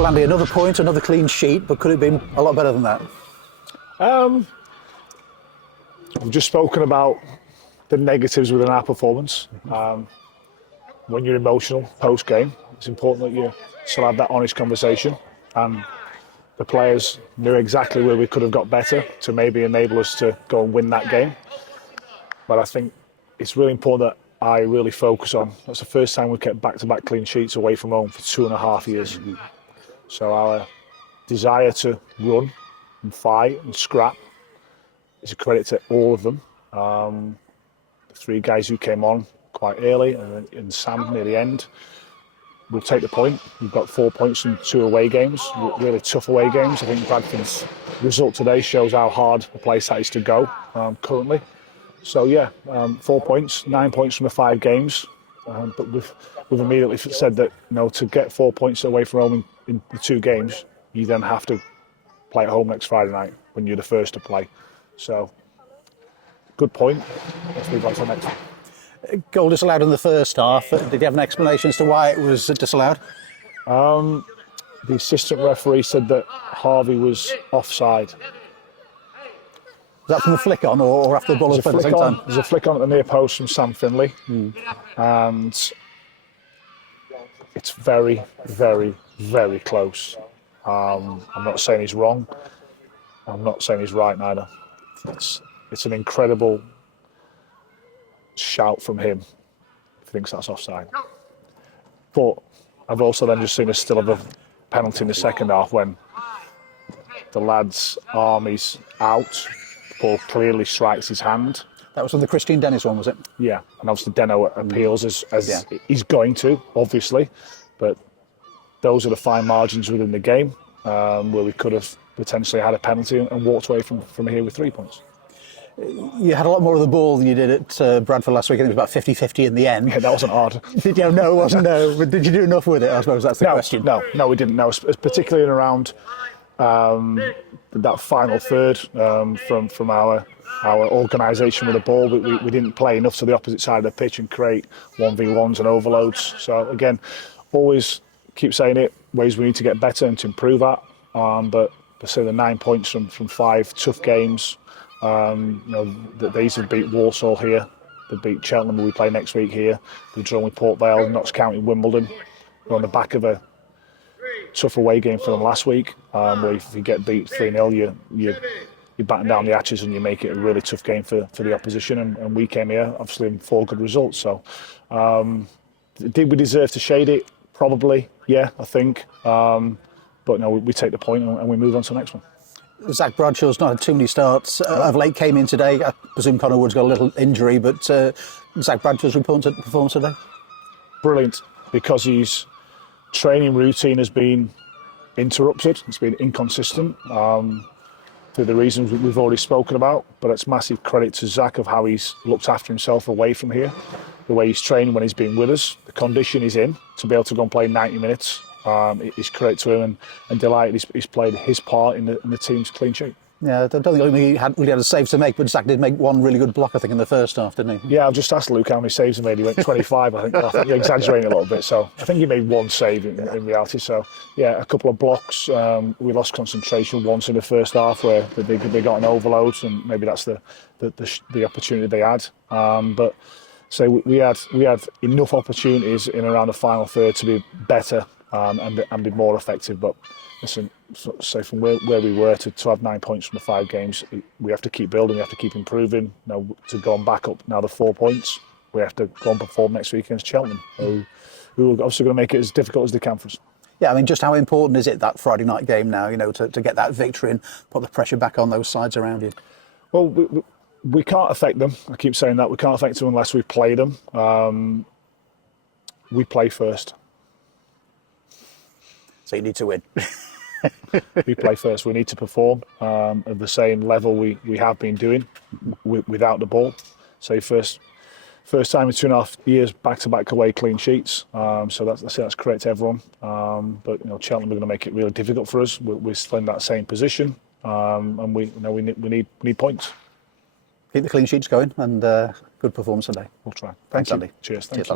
Well, Andy, another point, another clean sheet, but could it have been a lot better than that? We've just spoken about the negatives within our performance. When you're emotional post-game, it's important that you still have that honest conversation, and the players knew exactly where we could have got better to maybe enable us to go and win that game. But I think it's really important that I really focus on, that's the first time we've kept back-to-back clean sheets away from home for 2.5 years. So our desire to run and fight and scrap is a credit to all of them. The 3 guys who came on quite early and Sam near the end, we'll take the point. We've got 4 points from 2 away games, really tough away games. I think Bradford's result today shows how hard a place that is to go currently. So yeah, 4 points, 9 points from the 5 games. But we've immediately said that, you know, to get 4 points away from home in the 2 games, you then have to play at home next Friday night when you're the first to play. So, good point. Let's move on to the next one. Goal disallowed in the first half. Did you have an explanation as to why it was disallowed? The assistant referee said that Harvey was offside. Was that from the flick on or after the ball was played at the same time? There's a flick on at the near post from Sam Finley. And it's very, very, very close. I'm not saying he's wrong. I'm not saying he's right neither. It's an incredible shout from him if he thinks that's offside. But I've also then just seen a still of a penalty in the second half when the lad's arm is out. The ball clearly strikes his hand. That was on the Christine Dennis one, was it? Yeah, and obviously Deno appeals as he's going to, obviously. But those are the fine margins within the game where we could have potentially had a penalty and walked away from here with 3 points. You had a lot more of the ball than you did at Bradford last week. I think it was about 50-50 in the end. Yeah, that wasn't hard. Did you? No, it wasn't. No, but did you do enough with it? I suppose that's the question. No, we didn't. No, particularly in around that final third from our organisation with the ball. We didn't play enough to the opposite side of the pitch and create 1v1s and overloads. So again, always keep saying it, ways we need to get better and to improve at. But to say the 9 points from 5 tough games. You know, these have beat Walsall here, they beat Cheltenham, who we play next week here, they've drawn with Port Vale, Notts County, Wimbledon. We're on the back of a tough away game for them last week, where if you get beat 3-0, you batten down the hatches and you make it a really tough game for the opposition. And we came here, obviously, in 4 good results. So, did we deserve to shade it? Probably, yeah, I think. But no, we take the point and we move on to the next one. Zach Bradshaw's not had too many starts of late, came in today. I presume Connor Wood's got a little injury, but Zach Bradshaw's performance today? Brilliant, because his training routine has been interrupted, it's been inconsistent for the reasons we've already spoken about, but it's massive credit to Zach of how he's looked after himself away from here, the way he's trained when he's been with us, the condition he's in to be able to go and play 90 minutes. It's credit to him and delighted he's played his part in the team's clean sheet. Yeah, I don't think he really had a save to make, but Zach did make one really good block, I think, in the first half, didn't he? Yeah, I've just asked Luke how many saves he made. He went 25, I think. I think you're exaggerating a little bit. So I think he made 1 save in reality. So yeah, a couple of blocks. We lost concentration once in the first half where they got an overload, and maybe that's the opportunity they had. But so we had enough opportunities in around the final third to be better. And be more effective. But listen, so from where we were to have 9 points from the 5 games, we have to keep building, we have to keep improving. Now to go and back up now the 4 points, we have to go and perform next week against Cheltenham, who are obviously going to make it as difficult as they can for us. Yeah, I mean, just how important is it, that Friday night game now, you know, to get that victory and put the pressure back on those sides around you? Well, we can't affect them. I keep saying that. We can't affect them unless we play them. We play first. So you need to win. We play first. We need to perform at the same level we have been doing without the ball. So first time in 2.5 years back-to-back away clean sheets. So that's correct to everyone. But you know, Cheltenham are going to make it really difficult for us. We're still in that same position, and we need points. Keep the clean sheets going, and good performance today. We'll try. Thanks, Andy. Cheers. Thank you.